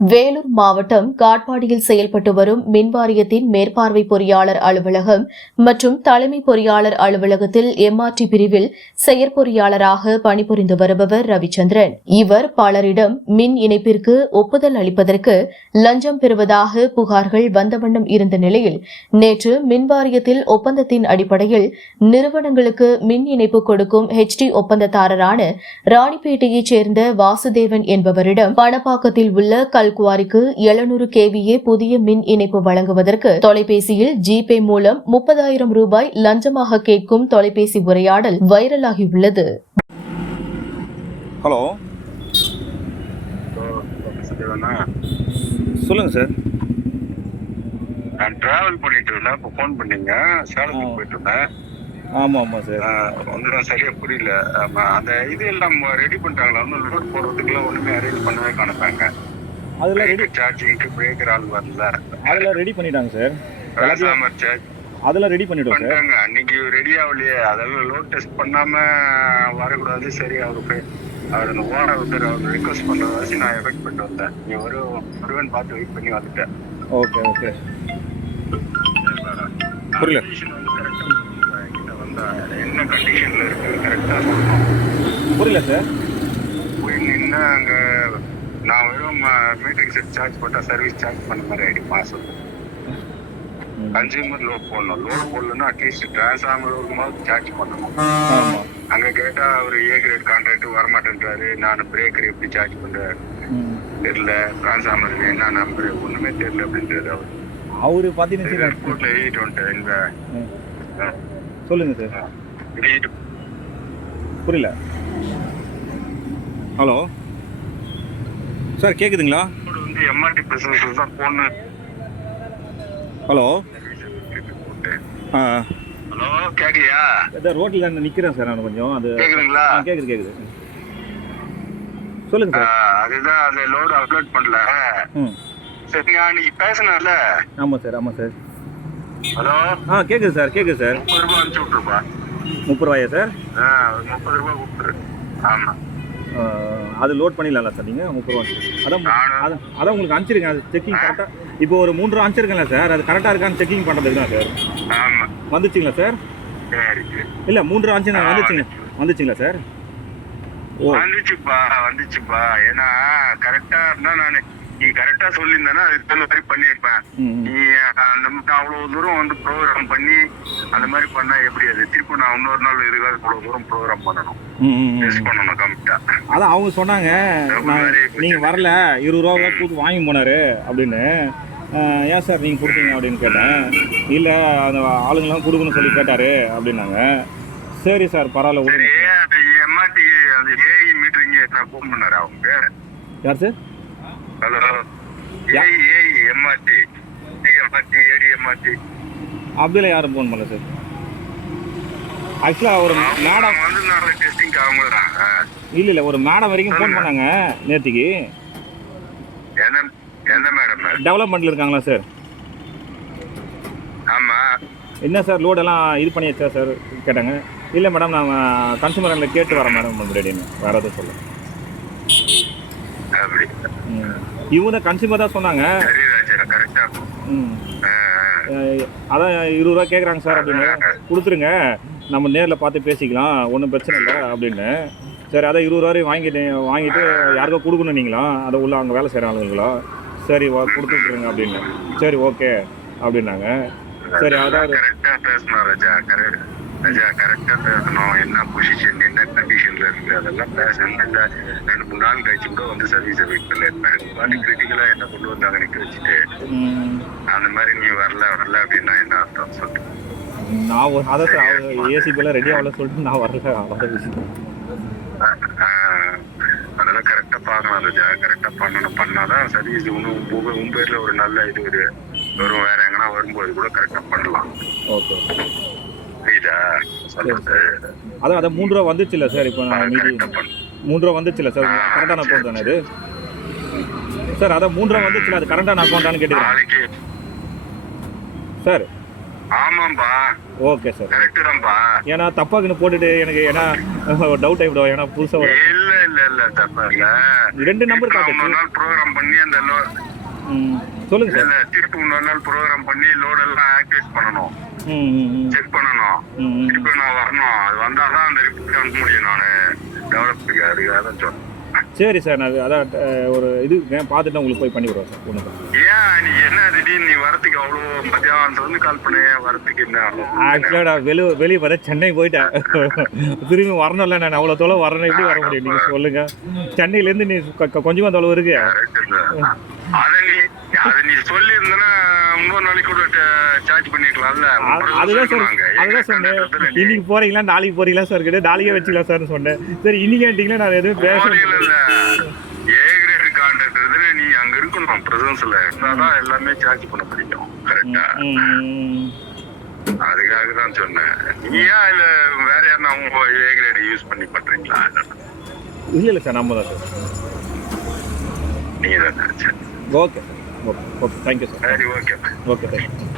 வேலூர் மாவட்டம் காட்பாடியில் செயல்பட்டு வரும் மின்வாரியத்தின் மேற்பார்வை பொறியாளர் அலுவலகம் மற்றும் தலைமை பொறியாளர் அலுவலகத்தில் எம்ஆர்டி பிரிவில் செயற்பொறியாளராக பணிபுரிந்து வருபவர் ரவிச்சந்திரன். இவர் பலரிடம் மின் இணைப்பிற்கு ஒப்புதல் அளிப்பதற்கு லஞ்சம் பெறுவதாக புகார்கள் வந்த வண்ணம் இருந்த நிலையில் நேற்று மின்வாரியத்தில் ஒப்பந்தத்தின் அடிப்படையில் நிறுவனங்களுக்கு மின் இணைப்பு கொடுக்கும் ஹெச்டி ஒப்பந்ததாரரான ராணிப்பேட்டையைச் சேர்ந்த வாசுதேவன் என்பவரிடம் பணப்பாக்கத்தில் உள்ள குவாரிக்கு 700 kVA புதிய மின் இணைப்பு வழங்குவதற்கு தொலைபேசியில் ஜிபே மூலம் 30,000 ரூபாய் லஞ்சமாக கேட்கும் தொலைபேசி உரையாடல் வைரலாகியுள்ளது. ஹலோ, சொல்லுங்க சார். நான் டிராவல் பண்ணிட்டு இருந்தேன். இப்போ ஃபோன் பண்ணீங்க, சேலத்துக்கு போயிட்டு இருந்தேன். ஆமாம் சார். ஒன்றும் சரியா புரியல. அந்த இது எல்லாம் ரெடி பண்ணிட்டாங்களா? ஒன்றும் லோட் போடுறதுக்குலாம் ஒன்றுமே அரேஞ்ச் பண்ணவே காணப்பாங்க. அதெல்லாம் ரெடி, சார்ஜிங்க்கு பிரேக்கர் ஆள் வரல. அதெல்லாம் ரெடி பண்ணிட்டாங்க சார். டிரான்ஸ்ஃபார்மர் சார்ஜ் அதெல்லாம் ரெடி பண்ணிட்டோம் சார். பண்ணிட்டாங்க. அன்னைக்கு ரெடி ஆகலையே, அதெல்லாம் லோட் டெஸ்ட் பண்ணாம வரக்கூடாது. சரி, அவருக்கு அவர் அந்த ஓனர் ஒருத்தர் அவர் ரிக்வஸ்ட் பண்ணுறதாச்சு நான் எஃபெக்ட் பண்ணிட்டு வந்தேன். நீ ஒருவன் பார்த்து வெயிட் பண்ணி வந்துட்டேன். ஓகே ஓகே, புரியல. என்ன கண்டிஷன்ல இருக்கு கரெக்டா சொல்லணும். புரியல சார். போய் நின்று அங்கே நான் வெறும் மீட்டரிங் செட் சார்ஜ் போட்டால் சர்வீஸ் சார்ஜ் பண்ண மாதிரி ஆகிடும் மாதம். கன்சியூமர் லோட் போடணும். லோட் போடலன்னா அட்லீஸ்ட் டிரான்ஸ்ஃபார்மர் இருக்கும்போது சார்ஜ் பண்ணணும். அங்கே கேட்டால் அவர் ஏ கிரேட் கான்ட்ராக்ட் வரமாட்டேன்றாரு. நான் பிரேக்கர் எப்படி சார்ஜ் பண்ணுறேன் தெரியல, டிரான்ஸ்ஃபார்மர் என்ன நம்பர் ஒன்றுமே தெரியல அப்படின்றது அவரு பார்த்தீங்கன்னா ஏர்போர்ட்டில் எழுதிட்டு வந்துட்டேன். இங்கே சொல்லுங்க சார். எழுதிட்டு புரியல. ஹலோ சார், கேட்குதுங்களா? வந்து எம்ஆர்டி பிசினஸ் தான் போன்னு. ஹலோ ஹலோ, கேட்கலையா? சார் ரோட்டில் நான் நிற்கிறேன் சார். நான் கொஞ்சம் அது கேட்குதுங்களா? கேட்குது. சொல்லுங்க சார். அதுதான் அது லோடு அப்லோட் பண்ணல. சரி, நான் நீ பேசினல. ஆமாம் சார். ஹலோ, கேட்குது சார். 30 ரூபா அனுப்பிச்சு விட்ருப்பா. 30 ரூபாயா சார்? 30 ரூபா கொடுத்துரு. ஆமாம், அது லோட் பண்ணிடலாம்ல சார் நீங்கள்? 30 ரூபா. அதான் உங்களுக்கு அனுப்பிச்சிருக்கேன். அது செக்கிங் கரெக்டாக இப்போ ஒரு 3 ரூபா அனுப்பிச்சிருக்கேன்ல சார். அது கரெக்டாக இருக்கான்னு செக்கிங் பண்ணுறதுக்கு தான் சார். ஆமாம், வந்துச்சுங்களா சார்? சரி. இல்லை 3 ரூபா வந்துச்சுங்களா சார்? ஓ, வந்துச்சுப்பா. ஏன்னா கரெக்டா இருந்தா நீ கரெக்டா சொல்லியிருந்தேன்னா அதுக்கு தகுந்த மாதிரி பண்ணியிருப்பேன். நீ அந்த அவ்வளவு தூரம் வந்து ப்ரோக்ராம் பண்ணி அந்த மாதிரி பண்ணா எப்படி? அது திருப்பி நான் இன்னொரு நாள் இதுக்காக இவ்வளவு தூரம் ப்ரோக்ராம் பண்ணணும், டெஸ்ட் பண்ணணும் கம்ப்ளீட்டா. அதான் அவங்க சொன்னாங்க நீங்கள் வரல, 20 ரூபா கொடுத்து வாங்கி போனாரு அப்படின்னு. ஏன் சார் நீங்கள் கொடுத்தீங்க அப்படின்னு கேட்டேன். இல்லை, அந்த ஆளுங்கெல்லாம் கொடுக்கணும்னு சொல்லி கேட்டார் அப்படின்னாங்க. சரி சார், பரவாயில்ல. சரி, அது எம்ஆர்டி அந்த ஏஐ மீட்டரிங்க நான் ஃபோன் பண்ணாரு அவங்க. யார் சார்? ஹலோ, ஏஐ எம்ஆர்டி ஏடி எம்ஆர்டி அப்படிலாம் யாரும் ஃபோன் பண்ணல சார். ஆக்சுவலாக ஒரு மேடம் வந்து நான் டெஸ்டிங் அவங்க தான். இல்லை ஒரு மேடம் வரைக்கும் ஃபோன் பண்ணாங்க நேற்றுக்கு. எந்த மேடம்? டெவலப்மெண்ட்டில் இருக்காங்களா சார்? ஆமாம். என்ன சார் லோடெல்லாம் இது பண்ணியாச்சா சார் கேட்டாங்க. இல்லை மேடம், நான் கன்சூமரில் கேட்டு வரேன் மேடம் அப்படின்னு. வேறு எதுவும் சொல்ல. அப்படி இவங்க தான் கன்சூமர் தான் சொன்னாங்க. அதான் 20 ரூபா கேட்குறாங்க சார் அப்படின்னு. கொடுத்துருங்க, நம்ம நேரில் பார்த்து பேசிக்கலாம், ஒன்றும் பிரச்சனை இல்லை அப்படின்னு. சரி, அதான் 20 ரூபாய் வாங்கிட்டு யாருக்கோ கொடுக்கணும் நீங்களா? அதை உள்ள அங்கே வேலை செய்கிற ஆளுங்களா? சரி, கொடுத்துட்ருங்க அப்படின்னு. சரி, ஓகே அப்படின்னாங்க. சரி, அதான் கரெக்டாக பேசணும் ராஜா. கரெக்டாக பேசணும். என்ன பொசிஷன், என்ன கண்டிஷனில் இருக்குது அதெல்லாம் பேசணும். 2-3 நாள் கழிச்சு கூட வந்து சர்வீஸை வெயிட் பண்ணிருப்பேன். பாட்டி கிரிட்டிக்கலாக என்ன கொண்டு வந்தாங்க நிற்க வச்சுட்டு. அந்த மாதிரி நீ வரல அப்படின்னா என்ன அர்த்தம் சொல்லு? நான் அதை சார் ஏசிபிலாம் ரெடி ஆகல சொல்லிட்டு நான் வரல. அவ்வளோ விஷயம். அதெல்லாம் கரெக்டாக பார்க்கலாம் ராஜா. கரெக்டாக பண்ணாதான் சர்வீஸ் உன் பேரில் ஒரு நல்ல இது வரும். வேற எங்கன்னா வரும்போது கூட கரெக்டாக பண்ணலாம். ஓகே, புரியுதா? அதான் 3 ரூபா வந்துச்சு இல்லை சார்? இப்போ நான் மீதி 3 ரூபா வந்துச்சு இல்லை சார்? கரெக்டான அக்கௌண்ட் தானே இது சார்? அதான் 3 ரூபா வந்துச்சு இல்லை, அது கரெக்டான அக்கௌண்ட்டானு கேட்டுக்கிறேன் சார். ஆமாம்பா, ஓகே சார், கரெக்ட் தான்ப்பா. ஏன்னா தப்பாக்குன்னு போட்டுட்டு எனக்கு ஏன்னா டவுட் ஆகிவிடும். ஏன்னா புதுசாக இல்லை இல்ல தப்பா இல்ல. 2 நம்பர் இன்னொரு காட்டுச்சு. நாள் ப்ரோக்ராம் பண்ணி அந்த சொல்லுங்க சார். இல்ல திருப்பி இன்னொரு நாள் ப்ரோக்ராம் பண்ணி லோட் எல்லாம் ஆக்டிவேட் பண்ணணும், செக் பண்ணணும். திருப்பி நான் வரணும். அது வந்தாதான் அந்த ரிப்போர்ட் அனுப்ப முடியும். நான் டெவலப் அதான் சொன்னேன். சரி சார், நான் அதான் ஒரு இது பார்த்துட்டு உங்களுக்கு போய் பண்ணி விடுறோம் சார். ஒன்று ஏன் நீ என்ன திடீர்னு நீ வரத்துக்கு அவ்வளோ மத்தியானத்துல வந்து கால் பண்ண வரத்துக்கு என்ன ஆக்சுவலாக நான் வெளியே வர சென்னை போயிட்டேன். திரும்பி வரணும்ல, நான் அவ்வளோ தொலை வரணும், எப்படி வர முடியும் நீங்கள் சொல்லுங்கள். சென்னையிலேருந்து நீ கொஞ்சமாக தொலைவு இருக்கு. அதை நீ சொல்லி இருந்தனா இன்னொரு நாளைக்கு கூட சார்ஜ் பண்ணிக்கலாம்ல. அதுதான் சார், அதுதான் சொன்னேன். இன்னைக்கு போறீங்களா நாளைக்கு போறீங்களா சார் கிட்ட, நாளைக்கே வச்சுக்கலாம் சார்னு சொன்னேன். சரி இன்னைக்கு கேட்டீங்களா, நான் எதுவும் பேச இல்ல. ஏ கிரேட் கான்ட்ராக்ட் நீ அங்க இருக்கணும் பிரசன்ஸ்ல இருந்தாதான் எல்லாமே சார்ஜ் பண்ண முடியும். கரெக்டா? அதுக்காக தான் சொன்னேன். நீயா இல்ல வேற யாருன்னா அவங்க ஏ கிரேட் யூஸ் பண்ணி பண்றீங்களா? இல்ல சார், நம்ம தான் சார். நீங்க தான். Okay okay okay, thank you sir. சரி, ஓகே ஓகே, தேங்க்யூ.